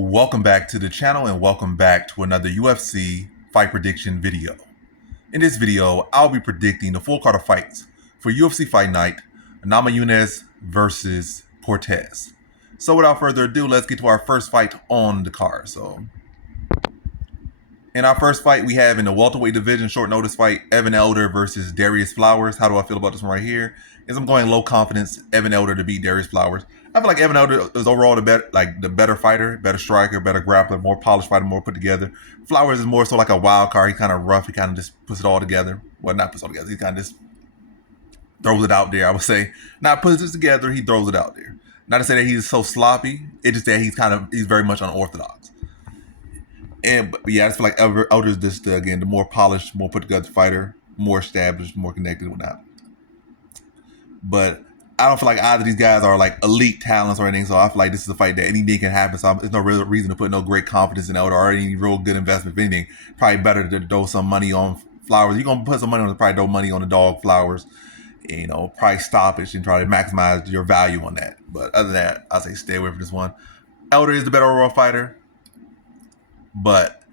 Welcome back to the channel and welcome back to another UFC fight prediction video. In this video, I'll be predicting the full card of fights for UFC Fight Night, Namajunas versus Cortez. So without further ado, let's get to our first fight on the card. So in our first fight, we have in the welterweight division, short notice fight, Evan Elder versus Darius Flowers. How do I feel about this one right here? I'm going low confidence, Evan Elder to beat Darius Flowers. I feel like Evan Elder is overall the better fighter, better striker, better grappler, more polished fighter, more put together. Flowers is more so like a wild card. He's kind of rough. He kind of just puts it all together. Well, not puts it all together. He kind of just throws it out there, I would say. Not puts it together, he throws it out there. Not to say that he's so sloppy. It's just that he's very much unorthodox. But yeah, I just feel like Elder is just, again, the more polished, more put together fighter, more established, more connected with that. But I don't feel like either of these guys are like elite talents or anything, so I feel like this is a fight that anything can happen. So there's no real reason to put no great confidence in Elder or any real good investment. If anything, probably better to throw some money on Flowers. You're gonna put some money on probably throw money on the dog Flowers, and, probably stoppage and try to maximize your value on that. But other than that, I say stay away from this one. Elder is the better overall fighter, but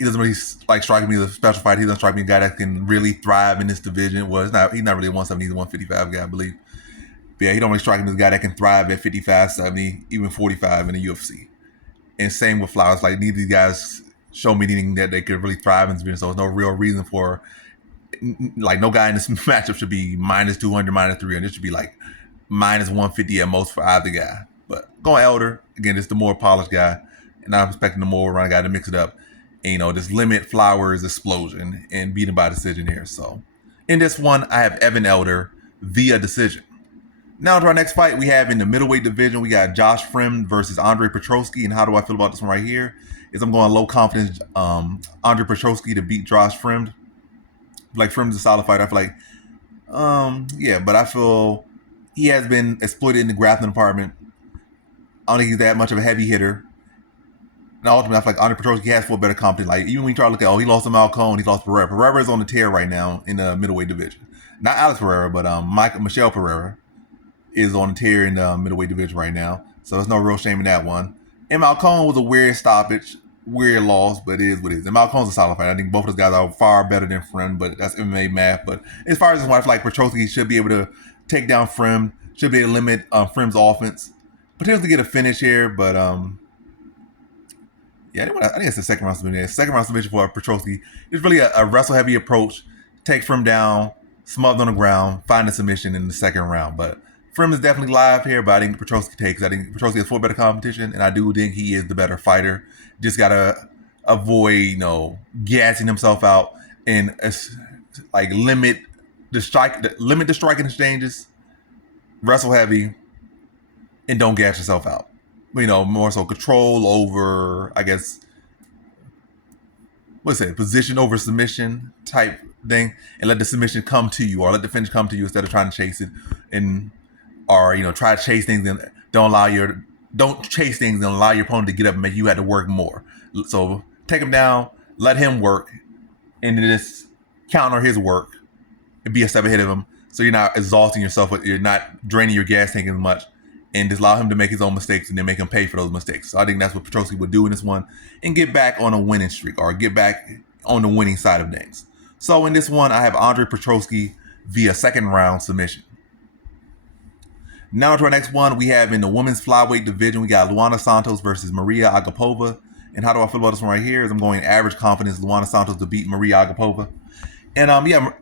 he doesn't really like striking me as a special fighter. He doesn't strike me a guy that can really thrive in this division. Well, he's not really a 170, he's a 155 guy, I believe. But yeah, he don't really strike me as a guy that can thrive at 55, 70, even 45 in the UFC. And same with Flowers. Like, neither of these guys show me anything that they could really thrive in this division. So there's no real reason for, like, no guy in this matchup should be minus 200, minus 300. It should be like minus 150 at most for either guy. But going Elder, again, just the more polished guy. And I'm expecting the more round guy to mix it up and, just limit Flowers' explosion and beat him by decision here. So in this one, I have Evan Elder via decision. Now to our next fight, we have in the middleweight division, we got Josh Fremd versus Andre Petroski. And how do I feel about this one right here? I'm going low confidence Andre Petroski to beat Josh Fremd. Like, Fremd's a solid fighter. I feel like, yeah, but I feel he has been exploited in the grappling department. I don't think he's that much of a heavy hitter. And ultimately, I feel like Andre Petroski has for a better competition. Like, even when you try to look at, he lost to Malcone, he lost to Pereira. Pereira is on the tear right now in the middleweight division. Not Alex Pereira, but Michel Pereira is on the tear in the middleweight division right now. So there's no real shame in that one. And Malcone was a weird stoppage, weird loss, but it is what it is. And Malcone's a solid fighter. I think both of those guys are far better than Fremd, but that's MMA math. But as far as this one, I feel like Petroski should be able to take down Fremd, should be able to limit Fremd's offense, potentially get a finish here, but yeah, I think it's the second round submission. Second round submission for Petroski. It's really a wrestle-heavy approach. Take Fremd down, smother on the ground, find a submission in the second round. But Fremd is definitely live here, but I think Petroski takes. I think Petroski has for better competition, and I do think he is the better fighter. Just got to avoid, gassing himself out and like limit the striking exchanges, wrestle heavy, and don't gas yourself out. More so control over, I guess, position over submission type thing, and let the submission come to you, or let the finish come to you instead of trying to chase it, or try to chase things and don't chase things and allow your opponent to get up and make you have to work more. So take him down, let him work, and then just counter his work and be a step ahead of him, so you're not exhausting yourself, you're not draining your gas tank as much. And just allow him to make his own mistakes and then make him pay for those mistakes. So I think that's what Petroski would do in this one and get back on a winning streak, or get back on the winning side of things. So in this one, I have Andre Petroski via second round submission. Now to our next one, we have in the women's flyweight division, we got Luana Santos versus Maria Agapova. And how do I feel about this one right here? I'm going average confidence Luana Santos to beat Maria Agapova. And yeah,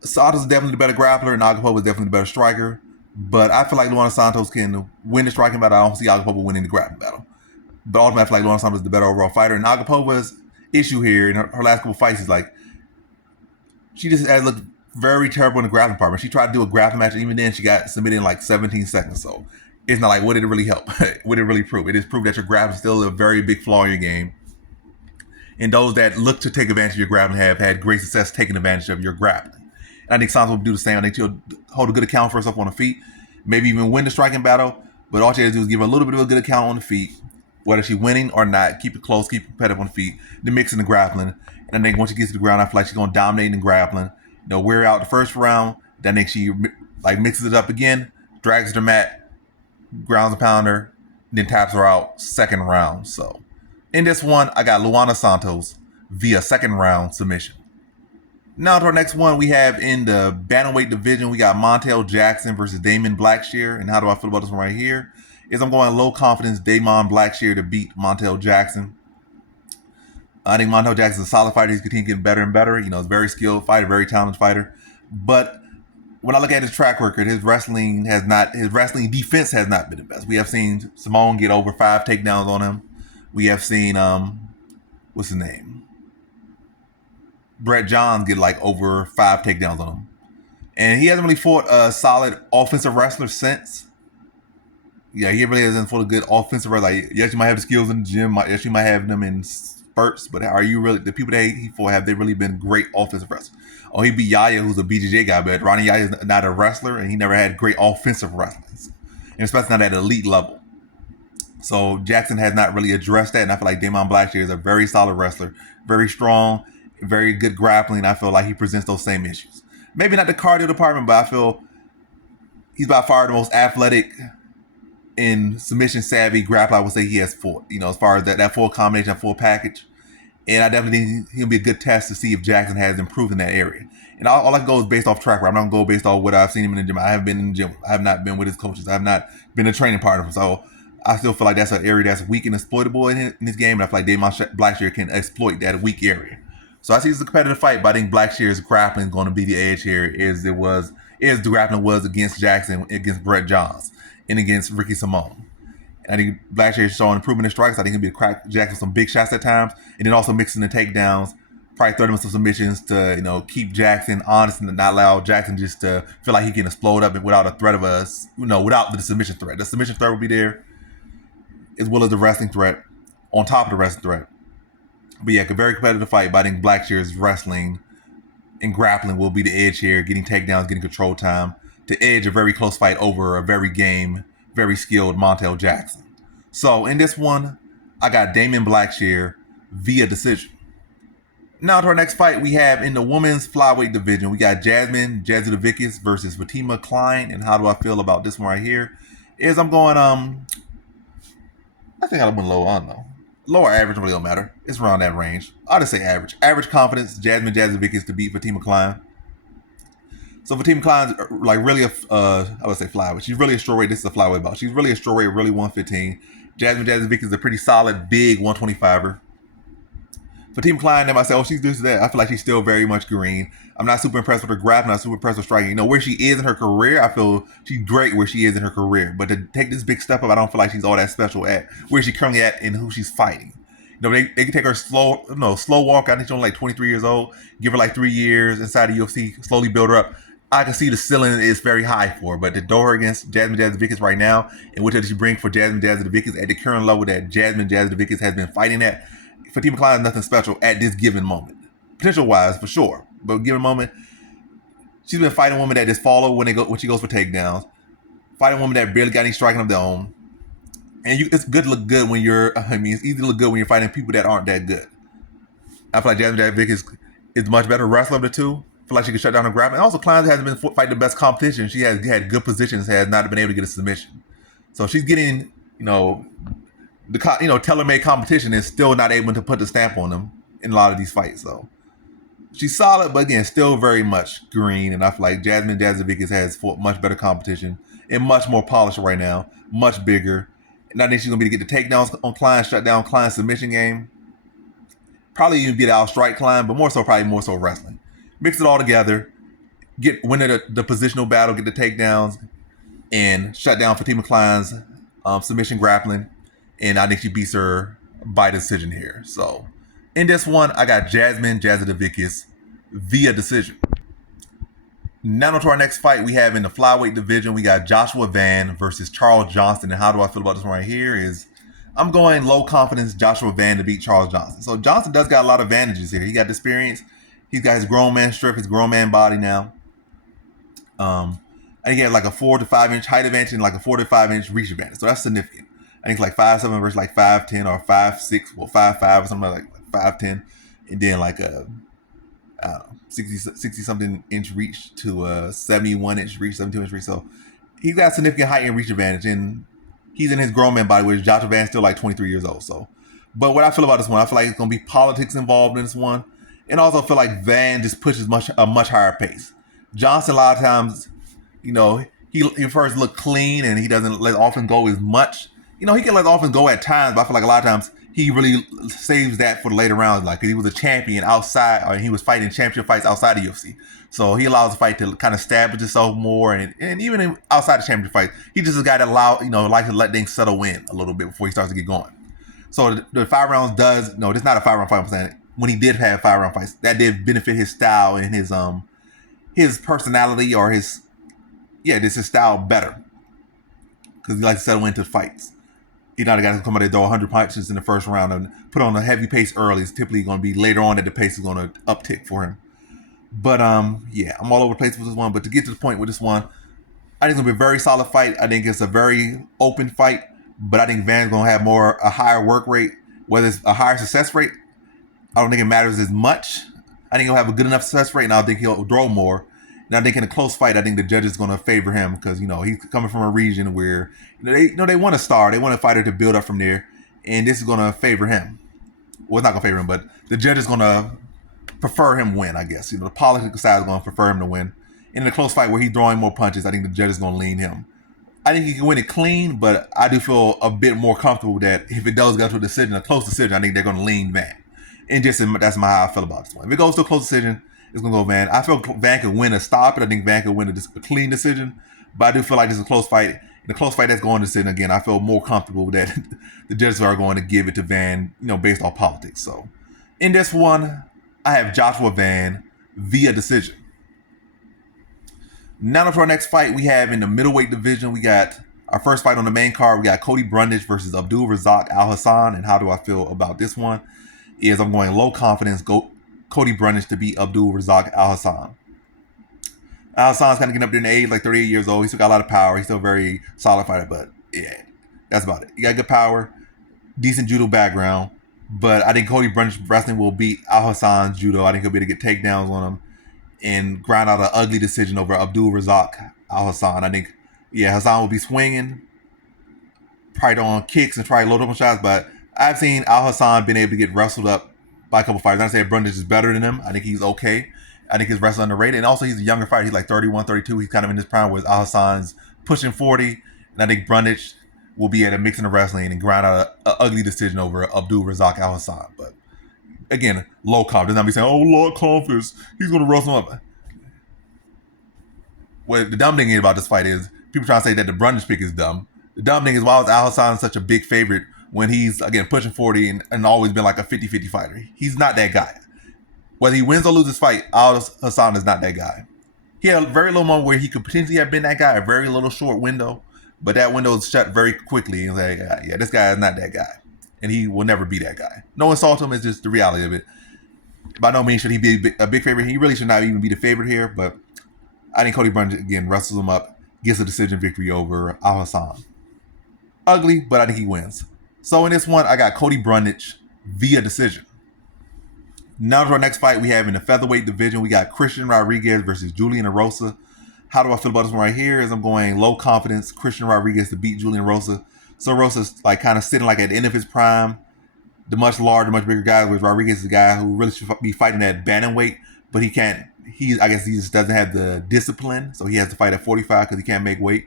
Santos is definitely the better grappler and Agapova is definitely the better striker. But I feel like Luana Santos can win the striking battle. I don't see Agapova winning the grappling battle. But ultimately, I feel like Luana Santos is the better overall fighter. And Agapova's issue here in her last couple fights is like, she just has looked very terrible in the grappling department. She tried to do a grappling match, and even then she got submitted in like 17 seconds. So it's not like, what did it really help? What did it really prove? It just proved that your grappling is still a very big flaw in your game. And those that look to take advantage of your grappling have had great success taking advantage of your grappling. I think Santos will do the same. I think she'll hold a good account for herself on the feet, maybe even win the striking battle. But all she has to do is give her a little bit of a good account on the feet, whether she's winning or not. Keep it close, keep it competitive on the feet, then mix in the grappling. And I think once she gets to the ground, I feel like she's going to dominate in the grappling. Wear out the first round. Then she mixes it up again, drags her mat, grounds a pounder, then taps her out second round. So in this one, I got Luana Santos via second round submission. Now to our next one, we have in the bantamweight division, we got Montel Jackson versus Damon Blackshear. And how do I feel about this one right here? Is I'm going low confidence Damon Blackshear to beat Montel Jackson. I think Montel Jackson's a solid fighter. He's continuing getting better and better. You know, he's a very skilled fighter, very talented fighter. But when I look at his track record, his wrestling defense has not been the best. We have seen Simone get over 5 takedowns on him. We have seen what's his name? Brett Johns get like over 5 takedowns on him. And he hasn't really fought a solid offensive wrestler since. Yeah, he really hasn't fought a good offensive wrestler. Like, yes, you might have the skills in the gym. Yes, you might have them in spurts. But are you really, the people that he fought, have they really been great offensive wrestlers? Oh, he beat Yaya, who's a BJJ guy, but Ronnie Yaya is not a wrestler, and he never had great offensive wrestling. And especially not at elite level. So Jackson has not really addressed that, and I feel like Damon Blackshear is a very solid wrestler, very strong, very good grappling. I feel like he presents those same issues. Maybe not the cardio department, but I feel he's by far the most athletic and submission savvy grappler I would say he has fought. You know, as far as that full combination, that full package. And I definitely think he'll be a good test to see if Jackson has improved in that area. And all I can go is based off track record. I'm not going to go based off what I've seen him in the gym. I haven't been in the gym. I have not been with his coaches. I have not been a training partner. So I still feel like that's an area that's weak and exploitable in this game. And I feel like Damon Blackshear can exploit that weak area. So I see it's a competitive fight, but I think Blackshear's grappling is going to be the edge here as the grappling was against Jackson, against Brett Johns, and against Ricky Simone. I think Blackshear is showing improvement in strikes. I think he'll be crack Jackson some big shots at times, and then also mixing the takedowns, probably 30 minutes of submissions to, you know, keep Jackson honest and not allow Jackson just to feel like he can explode up without a threat of us, you know, without the submission threat. The submission threat will be there, as well as the wrestling threat, on top of the wrestling threat. But yeah, a very competitive fight. But I think Blackshear's wrestling and grappling will be the edge here, getting takedowns, getting control time to edge a very close fight over a very game, very skilled Montel Jackson. So in this one, I got Damon Blackshear via decision. Now to our next fight, we have in the women's flyweight division, we got Jasudavicus versus Fatima Kline. And how do I feel about this one right here? Is I'm going I think I went low on though. Lower average really don't matter. It's around that range. I'll just say average. Average confidence, Jasudavicus to beat Fatima Kline. So Fatima Kline's like really I would say flyweight. She's really a strawweight. This is a flyweight bout. She's really a strawweight, really 115. Jasudavicus is a pretty solid, big 125er. Fatima Kline, they might say, oh, she's this, that. I feel like she's still very much green. I'm not super impressed with her grappling. I'm not super impressed with striking. You know, where she is in her career, I feel she's great where she is in her career. But to take this big step up, I don't feel like she's all that special at where she's currently at and who she's fighting. You know, they can take her slow walk. I think she's only like 23 years old. Give her like 3 years inside the UFC, slowly build her up. I can see the ceiling is very high for her. But to throw her against Jasudavicus right now, and what does she bring for Jasudavicus at the current level that Jasudavicus has been fighting at, Fatima Kline is nothing special at this given moment. Potential-wise, for sure. But given moment, she's been fighting women that just follow when she goes for takedowns. Fighting women that barely got any striking of their own. And it's good to look good when it's easy to look good when you're fighting people that aren't that good. I feel like Jasudavicus is much better wrestler of the two. I feel like she can shut down her grappling. And also, Kline hasn't been fighting the best competition. She has had good positions, has not been able to get a submission. So she's getting, tailor-made competition and still not able to put the stamp on them in a lot of these fights. So she's solid, but again, still very much green. And I feel like Jasudavicus has fought much better competition and much more polished right now, much bigger. And I think she's going to be able to get the takedowns on Kline, shut down Kline's submission game. Probably even be able to outstrike Kline, but probably more so wrestling. Mix it all together, win the positional battle, get the takedowns, and shut down Fatima Kline's submission grappling. And I think she beats her by decision here. So in this one, I got Jasudavicus via decision. Now to our next fight we have in the flyweight division. We got Joshua Van versus Charles Johnston. And how do I feel about this one right here is I'm going low confidence Joshua Van to beat Charles Johnston. So Johnston does got a lot of advantages here. He got the experience. He's got his grown man strength, his grown man body now. I think he has like a 4 to 5 inch height advantage and like a 4 to 5 inch reach advantage. So that's significant. I think it's like 5'7" versus like 5'10" or 5'6", well 5'5" or something like 5'10", and then like a 60 something inch reach to a 71 inch reach, 72 inch reach. So he's got significant height and reach advantage. And he's in his grown man body, whereas Joshua Van's still like 23 years old. So, but what I feel about this one, I feel like it's going to be politics involved in this one. And also I feel like Van just pushes a much higher pace. Johnson, a lot of times, you know, he first look clean and he doesn't let often go as much. You know, he can let often go at times, but I feel like a lot of times he really saves that for the later rounds. Like, he was a champion outside, or he was fighting championship fights outside of UFC. So he allows the fight to kind of establish itself more. And even outside of championship fights, he just a guy that likes to let things settle in a little bit before he starts to get going. So the 5 rounds does, no, this is not a 5-round fight, I'm saying. When he did have 5-round fights, that did benefit his style and his personality, or his style better. Because he likes to settle into fights. He's not a guy who come out there throw 100 punches in the first round and put on a heavy pace early. It's typically going to be later on that the pace is going to uptick for him. But yeah, I'm all over the place with this one. But to get to the point with this one, I think it's going to be a very solid fight. I think it's a very open fight. But I think Van's going to have a higher work rate. Whether it's a higher success rate, I don't think it matters as much. I think he'll have a good enough success rate, and I think he'll throw more. And I think in a close fight, I think the judges are going to favor him because, you know, he's coming from a region where they want a star. They want a fighter to build up from there. And this is going to favor him. Well, it's not going to favor him, but the judge is going to prefer him win, I guess. You know, the political side is going to prefer him to win. In a close fight where he's throwing more punches, I think the judge is going to lean him. I think he can win it clean, but I do feel a bit more comfortable that if it does go to a decision, a close decision, I think they're going to lean Van. And that's how I feel about this one. If it goes to a close decision, it's going to go Van. I feel Van could win a stop, and I think Van could win a clean decision. But I do feel like this is a close fight. In a close fight that's going to decision, again, I feel more comfortable that the judges are going to give it to Van, you know, based off politics. So in this one, I have Joshua Van via decision. Now for our next fight, we have in the middleweight division, we got our first fight on the main card. We got Cody Brundage versus Abdul Razak Alhassan. And how do I feel about this one? I'm going low confidence, Cody Brundage to beat Abdul Razak Alhassan. Alhassan's kind of getting up there in age, like 38 years old. He's still got a lot of power. He's still a very solid fighter, but yeah, that's about it. He got good power, decent judo background, but I think Cody Brundage wrestling will beat Alhassan's judo. I think he'll be able to get takedowns on him and grind out an ugly decision over Abdul Razak Alhassan. I think, yeah, Hassan will be swinging, probably on kicks and try to load up on shots, but I've seen Alhassan been able to get wrestled up by a couple fighters. I don't say Brundage is better than him. I think he's okay. I think his wrestling underrated. And also, he's a younger fighter. He's like 31, 32. He's kind of in his prime, whereas Alhassan's pushing 40. And I think Brundage will be able to mix in the wrestling and grind out an ugly decision over Abdul Razak Alhassan. But again, low confidence. Not be saying, oh, low confidence, he's going to wrestle him up. What the dumb thing is about this fight is people trying to say that the Brundage pick is dumb. The dumb thing is, why was Alhassan such a big favorite when he's, again, pushing 40 and always been like a 50-50 fighter? He's not that guy. Whether he wins or loses this fight, Alhassan is not that guy. He had a very little moment where he could potentially have been that guy, a very little short window, but that window is shut very quickly. And like, yeah, this guy is not that guy. And he will never be that guy. No insult to him, it's just the reality of it. By no means should he be a big favorite. He really should not even be the favorite here, but I think Cody Brundage, again, wrestles him up, gets a decision victory over Alhassan. Ugly, but I think he wins. So in this one, I got Cody Brundage via decision. Now to our next fight we have in the featherweight division, we got Christian Rodriguez versus Julian Erosa. How do I feel about this one right here? I'm going low confidence, Christian Rodriguez to beat Julian Erosa. So Erosa's like kind of sitting like at the end of his prime. The much larger, much bigger guy, whereas Rodriguez is a guy who really should be fighting at bantamweight, but he can't. I guess he just doesn't have the discipline, so he has to fight at 45 because he can't make weight.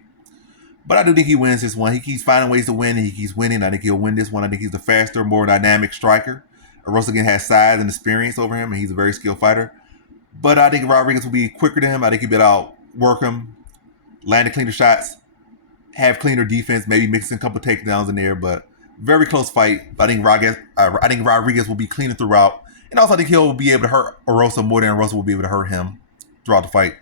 But I do think he wins this one. He keeps finding ways to win, and he keeps winning. I think he'll win this one. I think he's the faster, more dynamic striker. Erosa again has size and experience over him, and he's a very skilled fighter. But I think Rodriguez will be quicker than him. I think he'll be able to outwork him, land the cleaner shots, have cleaner defense, maybe mixing a couple takedowns in there. But very close fight. I think Rodriguez will be cleaner throughout. And also I think he'll be able to hurt Erosa more than Erosa will be able to hurt him throughout the fight.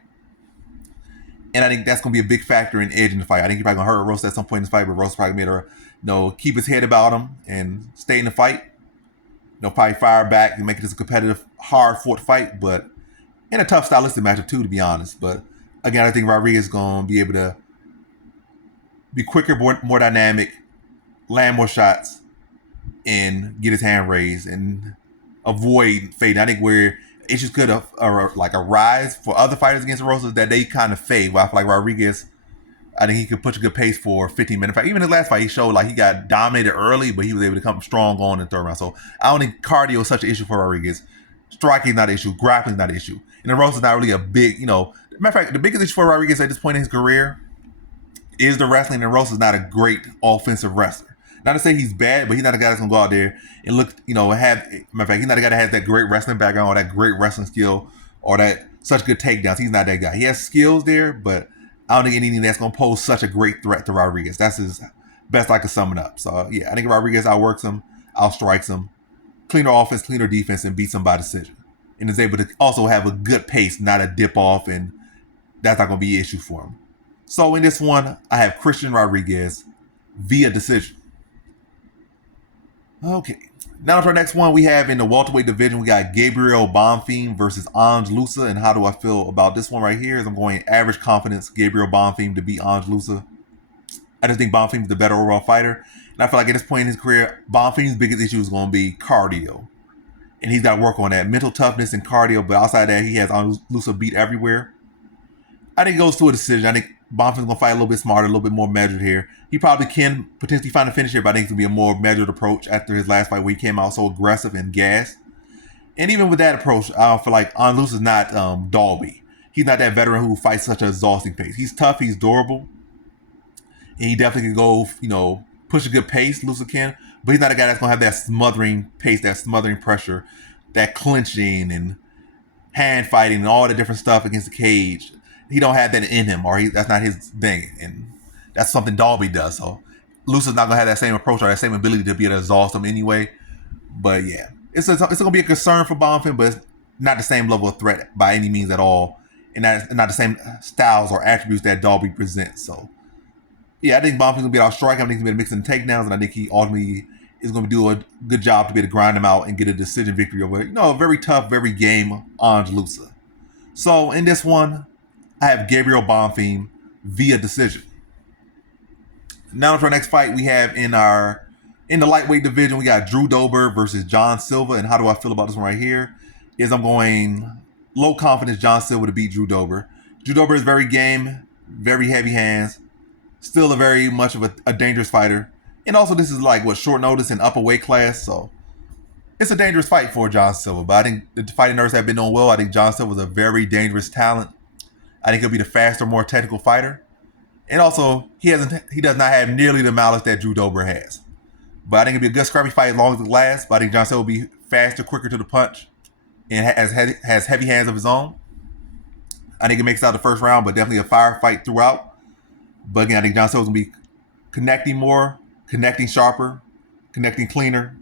And I think that's going to be a big factor in edge in the fight. I think he's probably going to hurt Erosa at some point in this fight, but Erosa probably going to be able to keep his head about him and stay in the fight. Probably fire back and make it a competitive, hard-fought fight, but in a tough stylistic matchup too, to be honest. But again, I think Rodriguez is going to be able to be quicker, more dynamic, land more shots, and get his hand raised and avoid fading. I think where issues could like arise for other fighters against Erosa is that they kind of fade. But I feel like Rodriguez I think he could push a good pace for 15 minutes. In fact, even his last fight, he showed like he got dominated early, but he was able to come strong on in the third round. So I don't think cardio is such an issue for Rodriguez. Striking is not an issue. Grappling is not an issue. And Erosa is not really a big, matter of fact, the biggest issue for Rodriguez at this point in his career is the wrestling. And Erosa is not a great offensive wrestler. Not to say he's bad, but he's not a guy that's going to go out there and look, matter of fact, he's not a guy that has that great wrestling background or that great wrestling skill or that such good takedowns. He's not that guy. He has skills there, but I don't think anything that's going to pose such a great threat to Rodriguez. That's his best I could sum it up. So, yeah, I think Rodriguez outworks him, outstrikes him, cleaner offense, cleaner defense, and beats him by decision. And is able to also have a good pace, not a dip off, and that's not going to be an issue for him. So, in this one, I have Christian Rodriguez via decision. Okay. Now for our next one, we have in the welterweight division, we got Gabriel Bonfim versus Loosa. And how do I feel about this one right here? Is I'm going average confidence, Gabriel Bonfim to beat Loosa. I just think Bonfim is the better overall fighter. And I feel like at this point in his career, Bonfim's biggest issue is going to be cardio. And he's got to work on that. Mental toughness and cardio. But outside that, he has Loosa beat everywhere. I think it goes to a decision. I think Bonfim's going to fight a little bit smarter, a little bit more measured here. He probably can potentially find a finish here, but I think it's going to be a more measured approach after his last fight where he came out so aggressive and gassed. And even with that approach, I feel like Loosa is not Dolby. He's not that veteran who fights such an exhausting pace. He's tough, he's durable, and he definitely can go, push a good pace, Loosa can, but he's not a guy that's going to have that smothering pace, that smothering pressure, that clinching and hand fighting and all the different stuff against the cage. He don't have that in him, or that's not his thing, and that's something Dolby does. So Loosa's not gonna have that same approach or that same ability to be able to exhaust him anyway. But yeah, it's gonna be a concern for Bonfim, but it's not the same level of threat by any means at all, and that's not the same styles or attributes that Dolby presents. So yeah, I think Bonfim's gonna be able to outstrike him. I think he's gonna be mixing the takedowns, and I think he ultimately is gonna do a good job to be able to grind him out and get a decision victory over a very tough, very game Loosa. So in this one, I have Gabriel Bonfim via decision. Now for our next fight, we have in the lightweight division, we got Drew Dober versus John Silva. And how do I feel about this one right here? Is I'm going low confidence John Silva to beat Drew Dober. Drew Dober is very game, very heavy hands, still a very much of a dangerous fighter. And also this is like short notice in upper weight class, so it's a dangerous fight for John Silva. But I think the fighting nerds have been doing well. I think John Silva is a very dangerous talent. I think he'll be the faster, more technical fighter. And also, he does not have nearly the malice that Drew Dober has. But I think it'll be a good scrappy fight as long as it lasts. But I think John Silva will be faster, quicker to the punch, and has heavy hands of his own. I think it makes it out the first round, but definitely a firefight throughout. But again, I think John Silva's going to be connecting more, connecting sharper, connecting cleaner.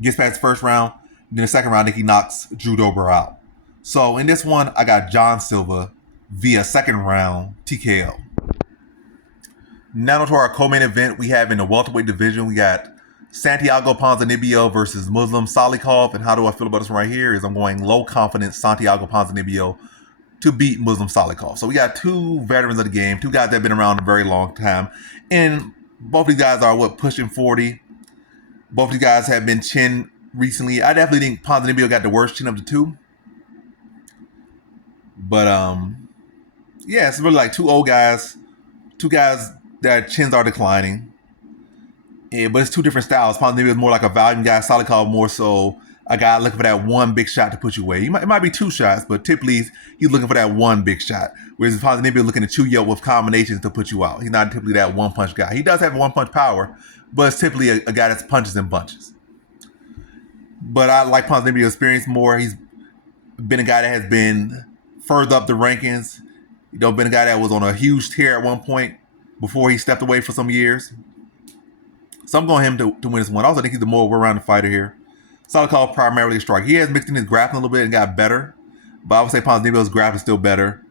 Gets past the first round. Then the second round, I think he knocks Drew Dober out. So in this one, I got John Silva via second round TKO. Now to our co-main event, we have in the welterweight division, we got Santiago Ponzinibbio versus Muslim Salikhov. And how do I feel about this one right here? Is I'm going low confidence Santiago Ponzinibbio to beat Muslim Salikhov. So we got two veterans of the game, two guys that have been around a very long time. And both these guys are pushing 40. Both these guys have been chin recently. I definitely think Ponzinibbio got the worst chin of the two. But yeah, it's really like two old guys, two guys that chins are declining. Yeah, but it's two different styles. Ponzinibbio is more like a volume guy. Salikhov more so a guy looking for that one big shot to put you away. It might be two shots, but typically he's looking for that one big shot. Whereas Ponzinibbio looking to chew you up with combinations to put you out. He's not typically that one punch guy. He does have one punch power, but it's typically a guy that punches and bunches. But I like Ponzinibbio's experience more. He's been a guy that has been further up the rankings. Been a guy that was on a huge tear at one point before he stepped away for some years. So I'm going him to win this one. I also think he's the more well-rounded fighter here. Salikhov primarily a striker. He has mixed in his grappling a little bit and got better. But I would say Ponzinibbio's grappling is still better.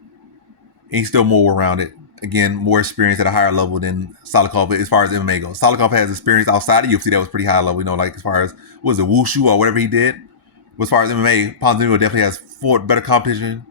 And he's still more well-rounded. Again, more experience at a higher level than Salikhov as far as MMA goes. Salikhov has experience outside of UFC that was pretty high level. Like as far as, wushu or whatever he did. But as far as MMA, Ponzinibbio definitely has fought better competition,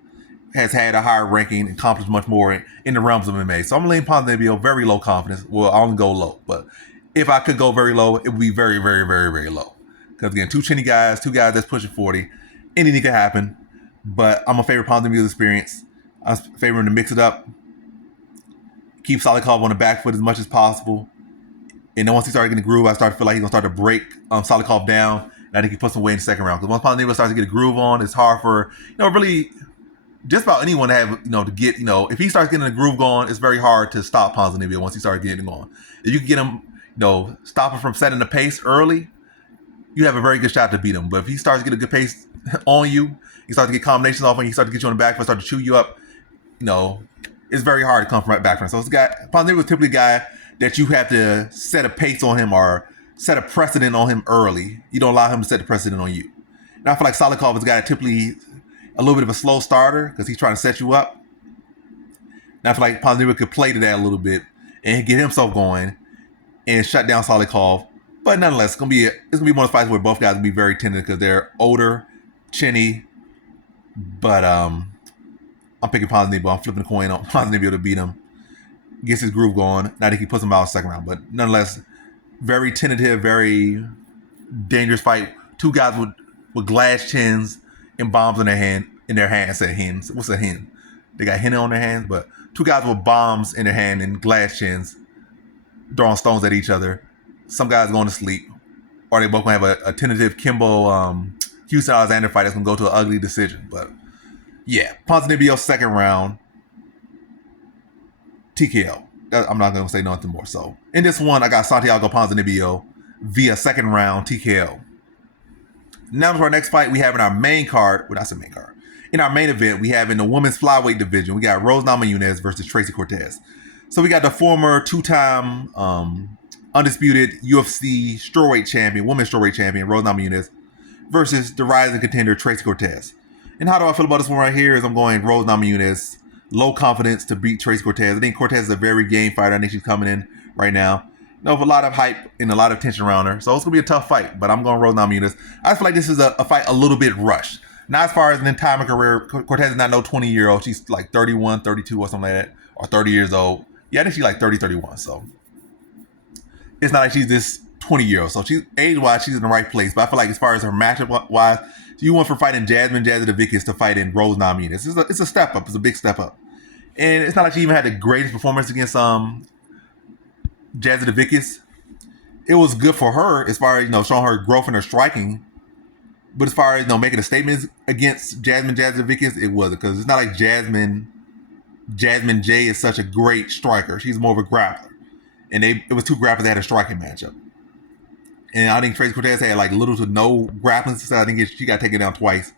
has had a higher ranking, and accomplished much more in the realms of MMA. So I'm leaning Ponzinibbio, very low confidence. Well, I only go low. But if I could go very low, it would be very, very, very, very low. Because again, two chinny guys, two guys that's pushing 40. Anything can happen. But I'm a favorite Ponzinibbio's experience. I'm favoring him to mix it up. keep Salikhov on the back foot as much as possible. And then once he started getting a groove, I started to feel like he's gonna start to break Salikhov down. And I think he puts him away in the second round. Because once Ponzinibbio starts to get a groove on, it's hard for, really just about anyone to have, to get, if he starts getting a groove going, it's very hard to stop Ponzinibbio once he starts getting going. If you can get him, stop him from setting the pace early, you have a very good shot to beat him. But if he starts to get a good pace on you, he starts to get combinations off and he starts to get you on the back foot, start to chew you up, it's very hard to come from right back from. So it's Ponzinibbio is typically a guy that you have to set a pace on him or set a precedent on him early. You don't allow him to set the precedent on you. And I feel like Salikhov is a guy that typically a little bit of a slow starter because he's trying to set you up. And I feel like Ponzinibbio could play to that a little bit and get himself going and shut down Salikhov. But nonetheless, it's gonna be one of those fights where both guys will be very tender because they're older, chinny. But I'm picking Ponzinibbio. I'm flipping the coin on Ponzinibbio to beat him. Gets his groove going. And I think he puts him out in the second round. But nonetheless, very tentative, very dangerous fight. Two guys with glass chins and bombs in their hands. I said hens. What's a hen? They got henna on their hands, but two guys with bombs in their hand and glass chins throwing stones at each other. Some guys going to sleep. Or they both gonna have a tentative Kimbo Houston Alexander fight that's gonna go to an ugly decision. But yeah, Ponzinibbio second round. TKO. I'm not going to say nothing more. So in this one, I got Santiago Ponzinibbio via second round TKO. Now to our next fight we have in our main card. Well, that's the main card. In our main event, we have in the women's flyweight division, we got Rose Namajunas versus Tracy Cortez. So we got the former two-time undisputed UFC strawweight champion, women's strawweight champion, Rose Namajunas versus the rising contender, Tracy Cortez. And how do I feel about this one right here is I'm going Rose Namajunas. Low confidence to beat Tracy Cortez. I think Cortez is a very game fighter. I think she's coming in right now. With a lot of hype and a lot of tension around her. So it's going to be a tough fight, but I'm going Rose Namajunas. I just feel like this is a fight a little bit rushed. Not as far as an entire career. Cortez is not no 20-year-old. She's like 31, 32 or something like that. Or 30 years old. Yeah, I think she's like 30, 31. So it's not like she's this 20-year-old. So she's age-wise, she's in the right place. But I feel like as far as her matchup-wise, you went from fighting Jasudavicus to fighting Rose Namajunas. It's a step up. It's a big step up. And it's not like she even had the greatest performance against Jasudavicus. It was good for her as far as, showing her growth in her striking. But as far as, making a statement against Jasudavicus, it wasn't. Because it's not like Jasmine J is such a great striker. She's more of a grappler. And it was two grapplers that had a striking matchup. And I think Tracy Cortez had like little to no grappling success. I think she got taken down twice.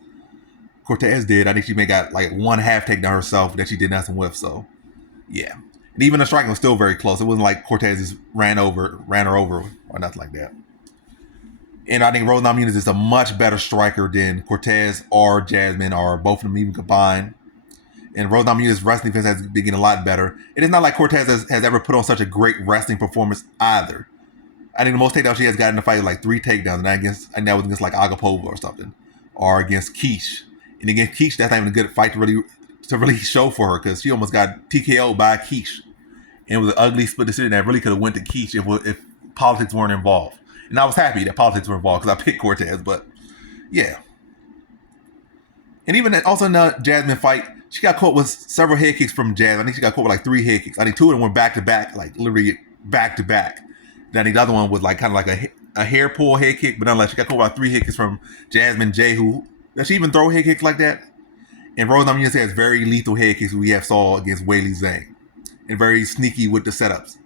Cortez did. I think she may got like one half takedown herself that she did nothing with. So, yeah. And even the striking was still very close. It wasn't like Cortez just ran her over or nothing like that. And I think Rose Namajunas is a much better striker than Cortez or Jasmine or both of them even combined. And Rose Namajunas' wrestling defense has been getting a lot better. It is not like Cortez has ever put on such a great wrestling performance either. I think the most takedowns she has gotten in the fight is like 3 takedowns. And that was against like Agapova or something. Or against Quiche. And against Quiche, that's not even a good fight to really show for her because she almost got TKO'd by Quiche. And it was an ugly split decision that really could have went to Quiche if politics weren't involved. And I was happy that politics were involved because I picked Cortez. But yeah. And even also in the Jasmine fight, she got caught with several head kicks from Jasmine. I think she got caught with like 3 head kicks. I think 2 of them went back to back, like literally back to back. Then I think the other one was like kind of like a hair pull head kick, but nonetheless, she got caught with 3 head kicks from Jasmine J. Does she even throw head kicks like that? And Rose Namajunas has very lethal head kicks we have saw against Weili Zhang. And very sneaky with the setups.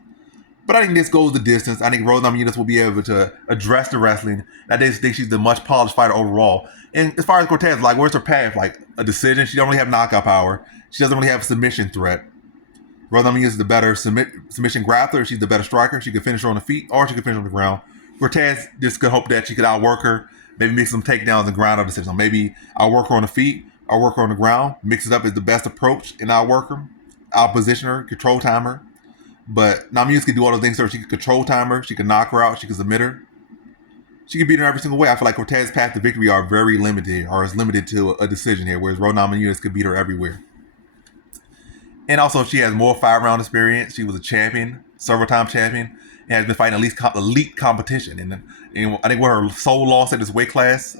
But I think this goes the distance. I think Rose Namajunas will be able to address the wrestling. I just think she's the much polished fighter overall. And as far as Cortez, like, where's her path? Like, a decision? She don't really have knockout power. She doesn't really have a submission threat. Rose Namajunas is the better submission grappler. She's the better striker. She could finish her on the feet or she could finish on the ground. Cortez just could hope that she could outwork her. Maybe make some takedowns and ground out decisions. Maybe outwork her on the feet, outwork her on the ground. Mix it up is the best approach and outwork her. Outposition her, control time her. But Namajunas can do all those things. So she can control time her. She can knock her out. She can submit her. She can beat her every single way. I feel like Cortez's path to victory are very limited, or is limited to a decision here, whereas Rose Namajunas could beat her everywhere. And also, she has more 5-round experience. She was a champion, several-time champion, and has been fighting elite competition. And I think with her sole loss at this weight class,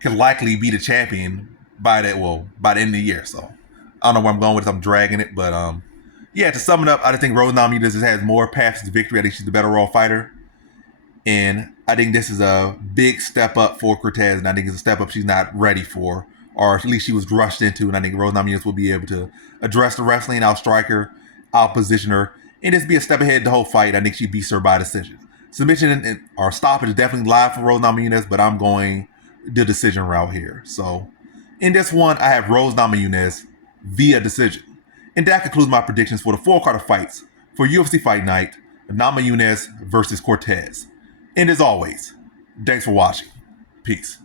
can likely be the champion by the end of the year. So I don't know where I'm going with it. I'm dragging it, but yeah, to sum it up, I think Rose Namajunas has more paths to victory. I think she's the better overall fighter. And I think this is a big step up for Cortez, and I think it's a step up she's not ready for, or at least she was rushed into. And I think Rose Namajunas will be able to address the wrestling, outstrike her, outposition her, and just be a step ahead the whole fight. I think she beats her by decision. Submission or stoppage is definitely live for Rose Namajunas, but I'm going the decision route here. So in this one, I have Rose Namajunas via decision. And that concludes my predictions for the full card of fights for UFC Fight Night, Namajunas versus Cortez. And as always, thanks for watching. Peace.